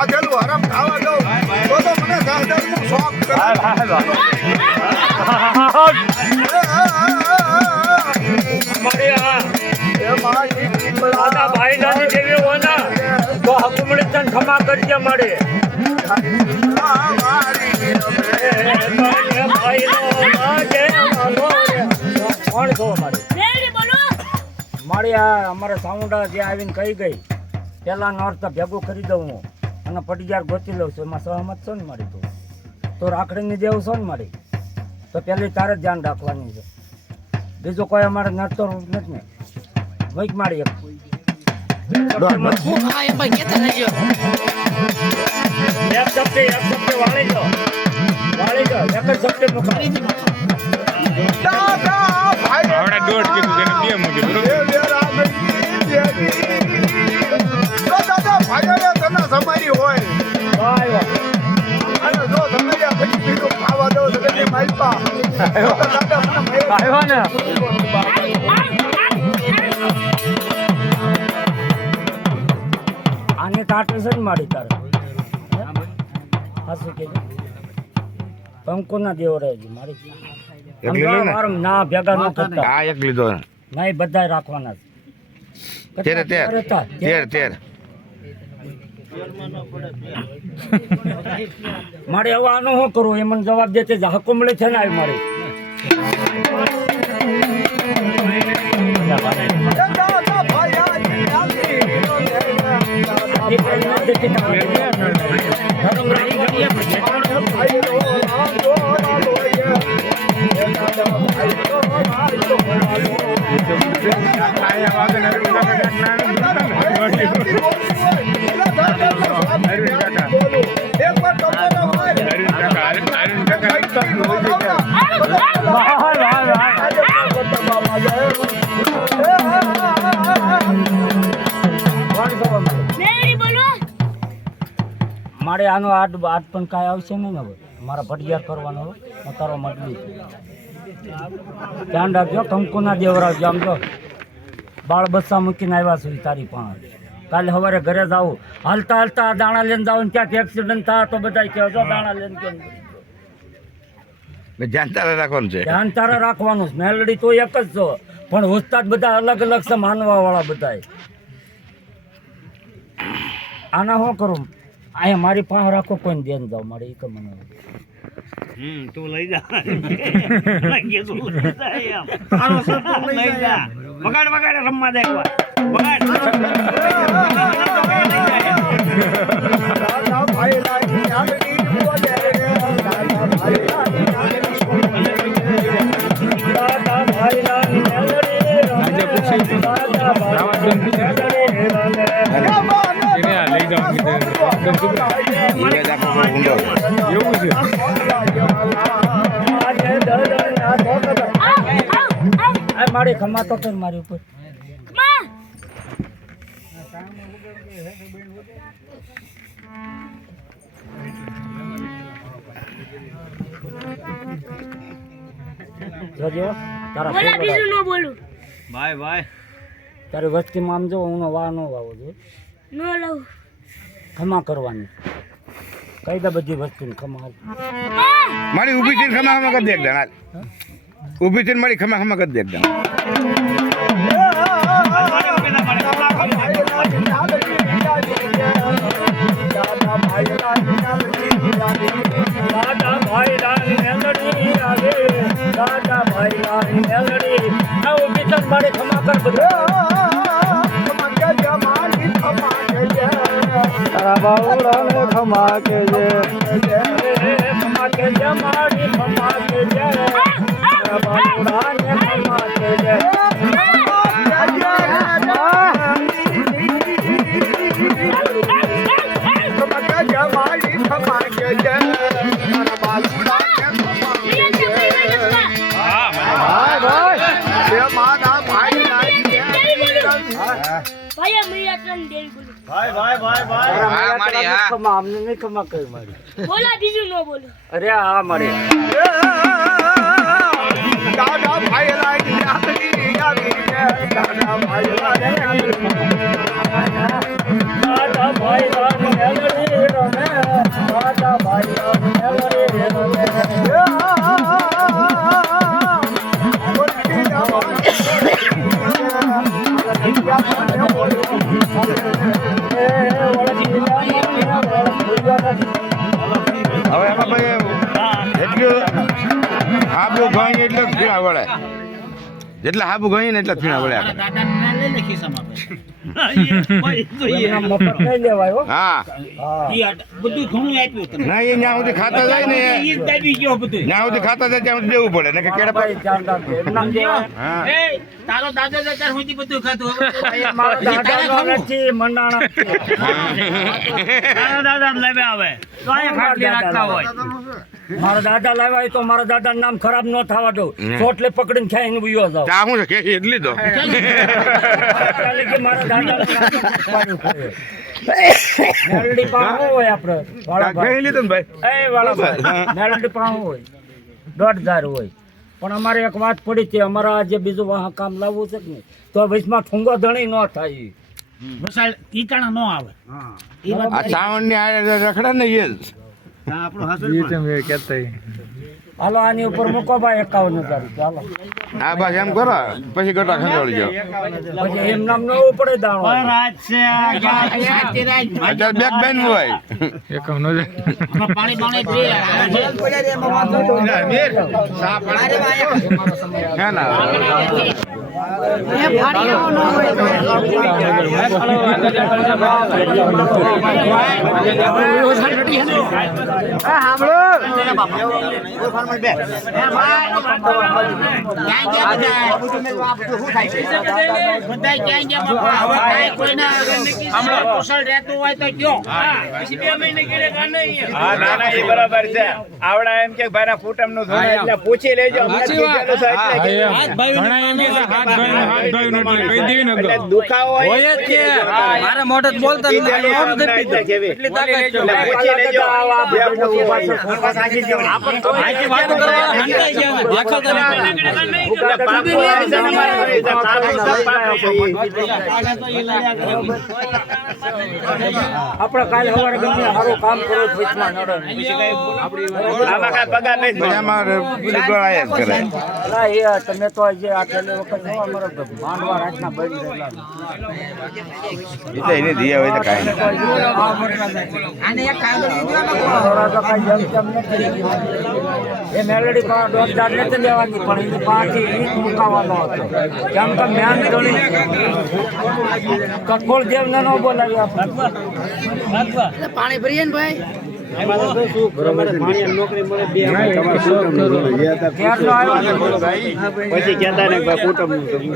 ખાધેલું હરામ ખાવા દઉં. તો તો મને શોખ હોય ને તને ખમા કરજે મળે આ અમારા સાઉન્ડા જે આવીને કહી ગઈ પેલા નોર્થ ભેગું કરી દઉં હું. અને પટીજાર ગોતી લઉં છું. એમાં સહમત છો ને મારી તું? તો રાખડીની દેવું છો ને મારી? તો પહેલી તારે જ ધ્યાન રાખવાની છે. બીજું કોઈ અમારે નડતો નથી ને. વૈક મારી એક. વાળી દો વાળી દો એક જ સપ્તે મુકાવો આવ્યો ને આને કાટે છે ને મારી તારે. હાસુ કે. પંકો ના દેવો રહે છે મારી? ને? મારું ના ભેગા ન કરતા. આ એક લીધો ના. બધા રાખવાના છે. તેર તેર. તેર તેર. મારે હવે આનું શું કરવું? એ મને જવાબ દે છે હકો મળે છે ને આવી મારે. દાદા ભાઈયાની મેરી આનો આટ આટ પણ કાંઈ આવશે નહીં ને હવે. મારા ભટિયાર કરવાનો હું તારો મતલી ધ્યાન રાખજો કંકુના દેવરાવજો આમ જો બાળ બચ્ચા મૂકીને આવ્યા છું તારી પણ કાલે સવારે ઘરે જાવું હાલતા હાલતા દાણા લઈને જાઉં ને ક્યાંક એક્સિડન્ટ થાય તો બધા કહેજો દાણા લઈને કેમ ધ્યાન તારે રાખવાનું છે? ધ્યાન તારે રાખવાનું છે. મેલડી તો એક જ છો. પણ ઉસ્તાદ બધા અલગ અલગ છે માનવા વાળા બધા આના શું કરું? અહીંયા મારી પાસે રાખો કોઈને ધ્યાન જાવ મારે એ મને હમ તું લઈ જા. લઈ જા એમ. તારો સર તું લઈ જા. વગાડ વગાડ રમવા દે વગાડ. મારી ખમા તો કર મારી ઉપર. માં જોજો તારા બોલા બીજું ન બોલું. ભાઈ ભાઈ તારી વસ્તીમાં આમ જો હું વા નો વાવો ન લઉં. ખમા કરવાની. કહી દે બધી વસ્તુને ખમા મારી ઊભી થઈને ખમા ખમા કરી દે એકદમ ઊભી થઈને મારી ખમા ખમા કરી દે એકદમ દાદા ભાઈ રાની મેલડી આ ઊભી થઈને મારી ખમા કર બધું. તારા બાવડાને ખમા કે જે ખમા કે જે મારી ખમા કે જે તારા બાવડાને ખમા કે જે ભાઈ ભાઈ ભાઈ ભાઈ. ભાઈ હા, મારી, હા. ખમા અમને નહીં ખમા કરી મારી. બોલા બીજું ન બોલો. અરે હા મારી હાબુ એટલે ફીણા વળે. જેટલા હાબુ ગણી ને એટલા જ ફીણા વળ્યા એમના મફત નહીં લેવાય હો. હા. હા. બધું ઘણું આપ્યું ના એ જ્યાં સુધી ખાતા જાય ને ઈ જ દાબી ગયો બધું જ્યાં સુધી ખાતા જાય ત્યાં દેવું પડે. ને કે. હા તારો દાદો તો સુધી બધું ખાધું. મારો દાદાનો નથી, મંડાણા તારા દાદા લેવે આવે. તો અહીંયા ખાટલી રાખતા હોય. મારા દાદા લાવ્યા તો મારા દાદા નામ ખરાબ ન થવા દો ચોટલે પકડીને ખાઈને ઉયો જાવ શું છે? કે એટલી દો કે મારા હોય. આપણે વાળાભાઈ? ને ભાઈ? એ વાળાભાઈ, મેલડી હોય દોઢ હજાર હોય. પણ અમારે એક વાત પડી છે અમારા આજે બીજું વાહ કામ લાવવું છે કે નહીં તો વચમાં ઠુંગો ધણી ન થાય. વસાલ ઈટાણા ન આવે. આ શ્રાવણની આ રખડા ને એ હાલો આની ઉપર મૂકો ભાઈ એકાવન હજાર ચાલો હા બસ એમ કરો. પછી ગટા ખંડોળી જાઓ. પછી એમ નામ નવું પડે દાણો. રાત છે અત્યારે બેગ બેન હોય. પાણી પાણી પીએ. હે ના. ના ના. બરાબર છે આવડા એમ કે ભાઈ ફૂટમનું એટલે પૂછી લેજો એટલે દુખાવો હોય જ કે મારા મોઢે બોલતા એટલે પૂછી લેજો આપણે કાલે સવારે ગમે સારું કામ કરો વચમાં નડે નહીં. પગાર એ તમે તો આજે આ વખત શું અમારા માંડવા રાતના બળી રહેલા એ તો એને દિયા હોય તો કાંઈ નથી. એ મેલડી પાસે દોઢ હજાર નથી લેવાની પણ એની પાછી ઈટ મુકાવાનો હતો. કેમ કે મેન ધોની કઠોળ જેમ ને ન બોલાવી આપણે. પાણી ભરીએ ને? પછી કહેતા ને ભાઈ કુટુંબ